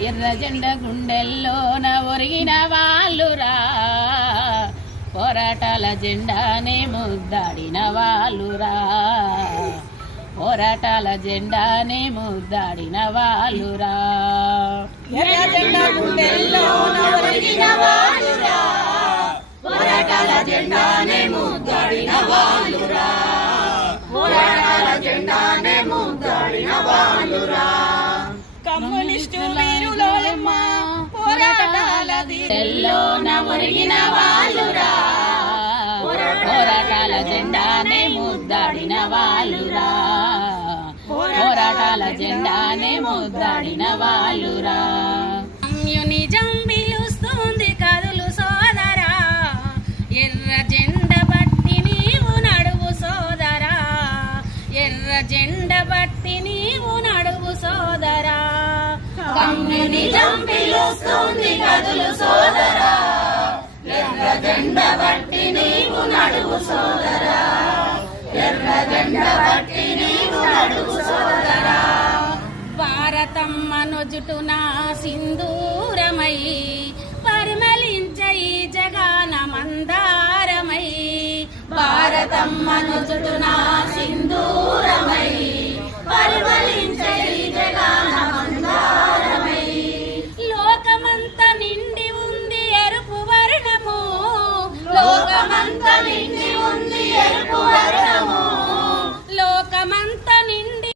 ఎర్రజెండ గుండెల్లోన ఒరిగిన వాళ్ళురా. పోరాటాల జెండానే ముద్దాడిన వాళ్ళురా. పోరాటాల జెండానే ముద్దాడిన వాళ్ళురా. ఎర్ర గుండెల్లోన ఒరిగిన వాళ్ళురా. పోరాటాల జెండానే ముద్దాడిన వాళ్ళురా. పోరాటాల జెండానే ముద్దాడిన వాళ్ళురా. తెల్లోన మురిగిన వాళ్ళురా పోరాటాల జెండానే ముద్దాడిన వాళ్ళురా పోరాటాల జెండానే ముద్దాడిన వాళ్ళురా నిజం పిలుస్తుంది కదులు సోదరా. ఎర్ర జెండా నిజం పిలుస్తుంది కదులు సోదరా. ఎర్ర జెండ బట్టి నీవు నడువు సోదరా. ఎర్ర జెండ బట్టి నీవు నడువు సోదరా. భారతమ్మ నొజుటున సింధూరమై పరిమళించై జగాన మందారమై. భారతమ్మ నుదుటున సింధూరమై లోకమంత నిండి ఉంది ఎరుపు వరు